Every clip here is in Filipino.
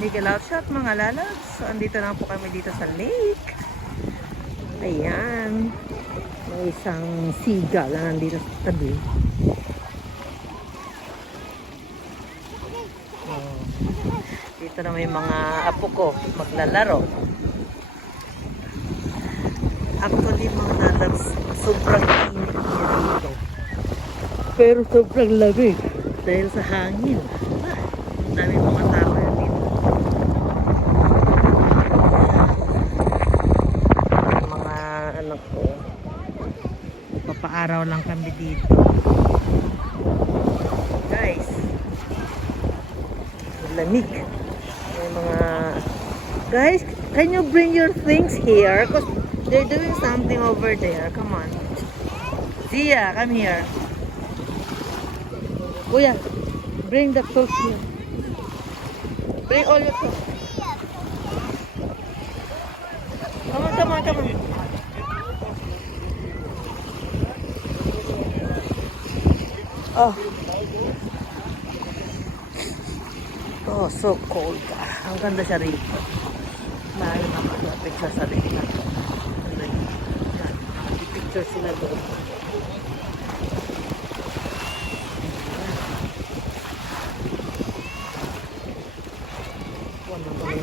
Legal out shot mga lalabs. So, andito na po kami dito sa lake. Ayan. May isang seagull na nandito sa tabi. Oh. Dito na may mga apo ko maglalaro. Actually mga lalabs, sobrang init niya dito. Pero sobrang lamig dahil sa hangin. Ah, ang dami mga tao na dito. Mga anak ko. Papaaraw lang kami dito. Guys. Lamig. May mga... Guys, can you bring your things here? Because they're doing something over there. Come on. Zia, come here. Kuya, bring the clothes here. Bring all your clothes. Come on, come on, come on. Oh. Oh, so cold. Ang ganda siya rito. Mahal na malapit siya sa rito. Picture sila doon.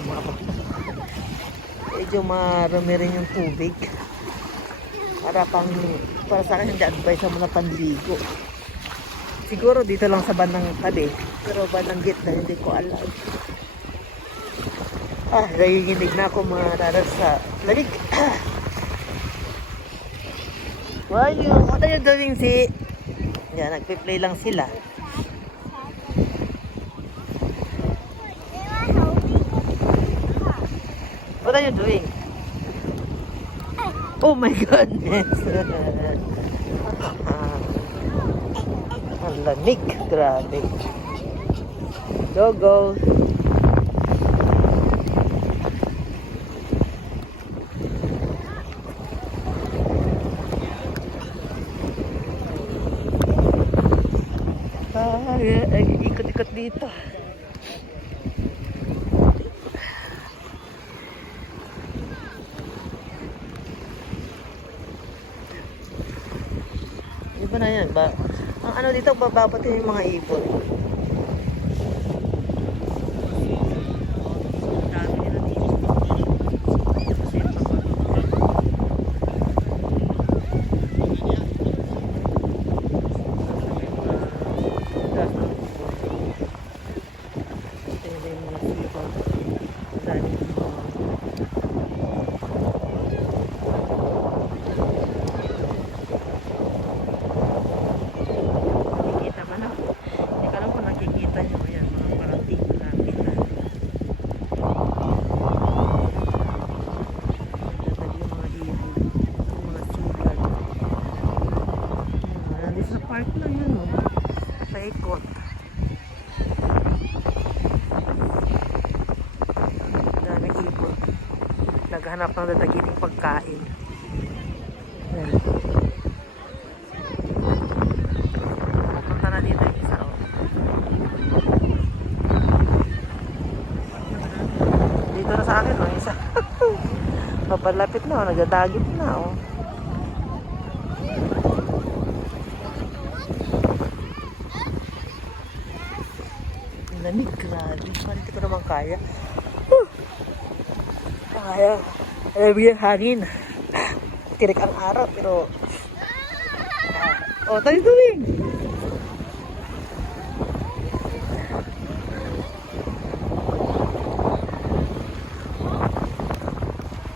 Mga Medyo marami rin yung tubig. Para pang, para sa akin hindi advice mo na panligo. Siguro dito lang sa bandang tabi. Pero bandang gitna hindi ko alam. Ah, nanginginig na ako mga daras sa lamig. Why you? What are you doing, si? Yan, nagpe-play lang sila. What are you doing? Oh my goodness. Ang lamig. Grabe. Go, go. Ikot-ikot dito. Di na yan? Ba? Ang ano dito, bababati yung mga ibon. Dami nila dito. Kasi Ito yung mga sipag. Dami ng mga Nakikita man ako. Hindi ko alam kung nakikita nyo. Ayan, mga parating malapit na. Nagdadali yung mga ibon. Yung mga sigal. Ayan, nandito sa park lang yun, oh. Paikot. Dami ibon. Naghanap ng dadagiting pagkain. Ayan. Punta na dito yung isa, oh. Dito sa akin, oh, isa. Papalapit na, oh. Nagdadagit na, oh. Lamig, grabe. Parang hindi ko naman kaya. Huh. Kaya. Alam yung hangin. Tirik ang araw, pero... Oh, tayo doing?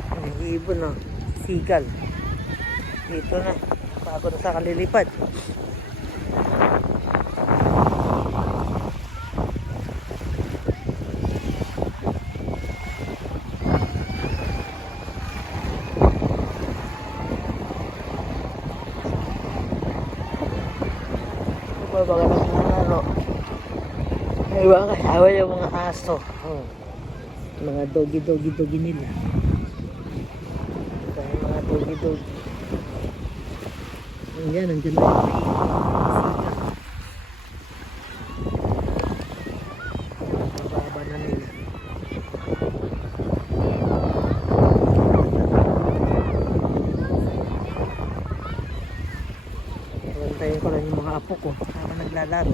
Ang ibon na. Sigal. Dito na. Bago na sa kalilipad. Ng mga ano. May mga kasama yung mga aso. Oh. Mga doggy-doggy-doggy nila. Ito yung mga doggy-doggy. Ayan, nandiyan na yung. Bababa na nila. Bantayin ko lang yung mga apo ko habang naglalaro.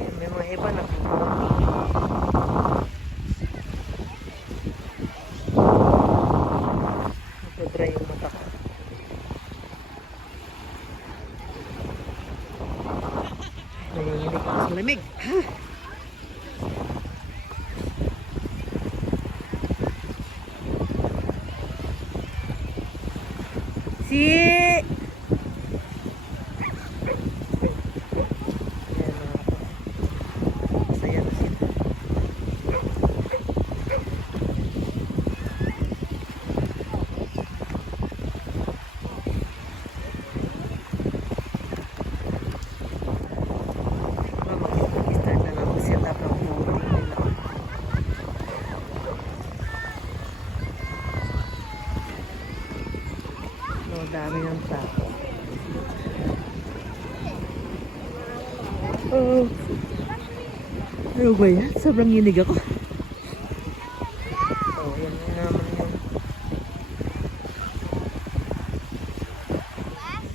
Ayan, May mga iba na Nagdadry yung mata ko. Nanginginig ako sa. Si Ayan mga kapatid. Masaya na sila. Mag-start na lang set up ng buhay nila. No, dami ng tao. Oh. Ano ba yan? Sobrang inig ako. Oh, yan na naman yun.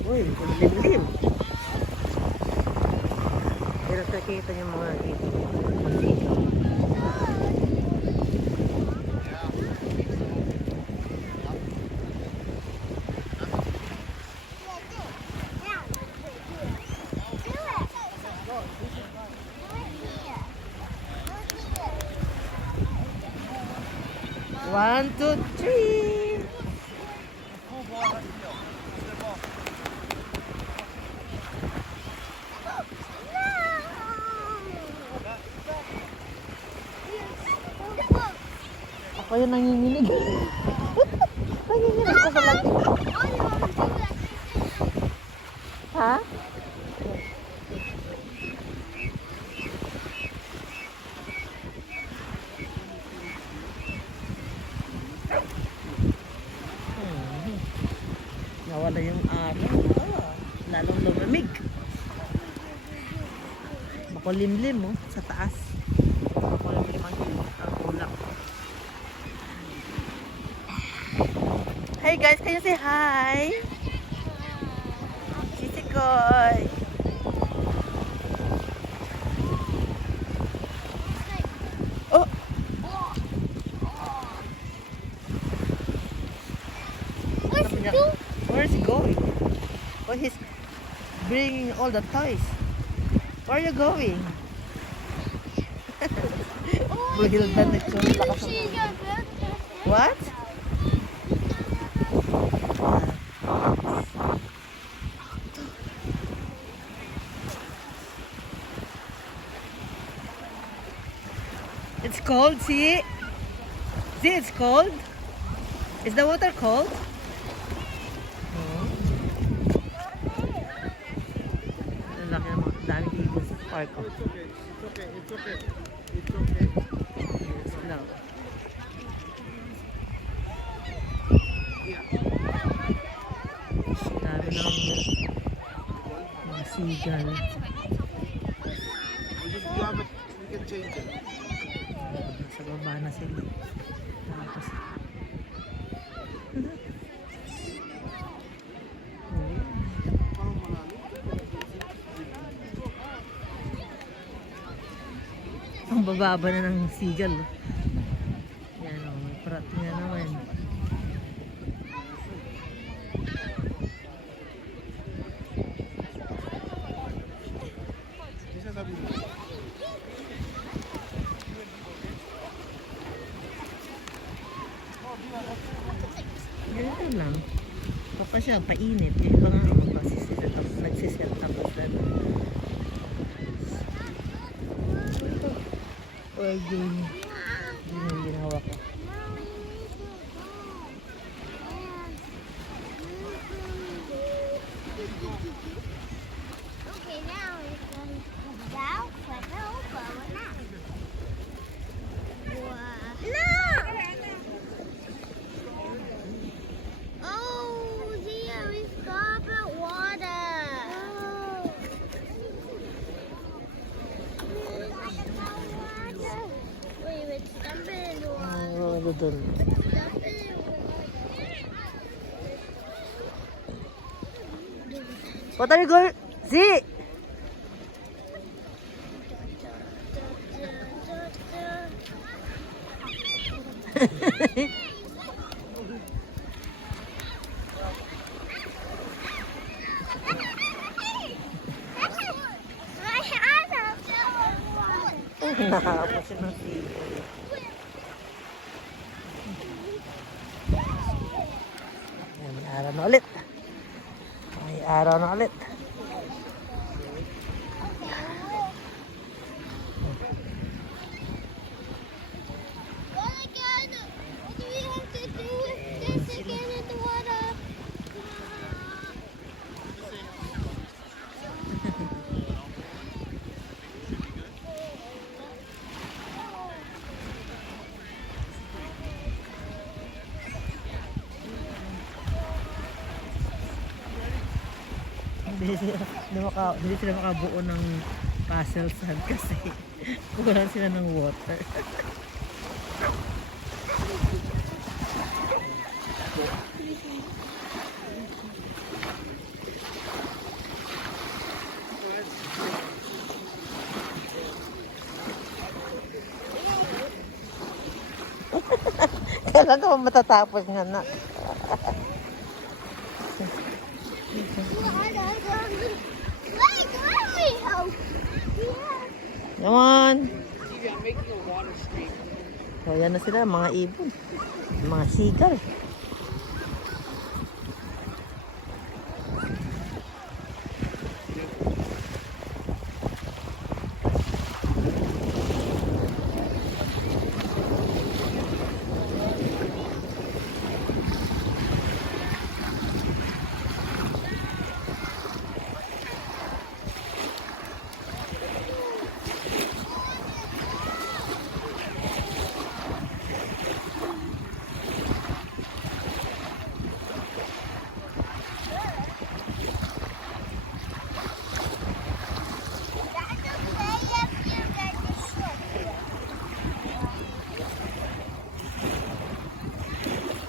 Uy, limlim. Pero nakikita niyo mga dito. Mantika. One, two, three. Ako yung nanginginig. nanginginig ko sa lagi. Ha? Hmm. Nawala yung araw. Ah, lalong lumamig. Makulimlim oh, sa taas. Makulimlim ang ulap. Hey guys, can you say hi? Chichikoy. Oh, What's Sabi niya, do? Where is he going? Oh, he's bringing all the toys. Where are you going? Buhil na nagsulat. What? It's cold, see? See, it's cold? Is the water cold? Park. Oh. It's okay. It's okay. It's okay. It's okay. No. Dami ng mga seagull. We just have it. We can change it. Sa baba na sila. Tapos. Bababa na ng seagull. oh. Yan o, may prat niya naman. Ganito lang. Baka siya, painit. Yung iba nga up, nagsiset up at yun. Yun yung ginawa ko. Okay, dun. What are you going? See? My hands are so Nakakapos yun ng sipon. Ayan, may araw na ulit. May araw na ulit. What again? What do we have to do with this again in the water? Hindi sila, hindi, maka, hindi sila makabuo ng puzzle sand kasi kulang sila ng water. Kailan ka ba matatapos nga na? Come on! So, yan na sila, mga ibon. Mga sigal.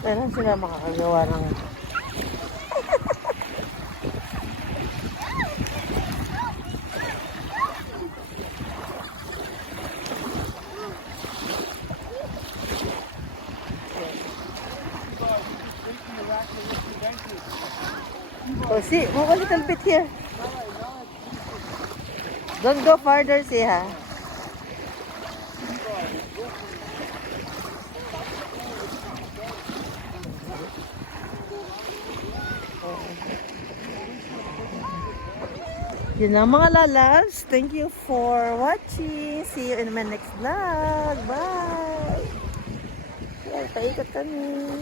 Kailan sila makakagawa ng... Oh, see, move a little bit here. Don't go farther, see ha. Yun lang mga lalas. Thank you for watching. See you in my next vlog. Bye! Ay, paikot kami.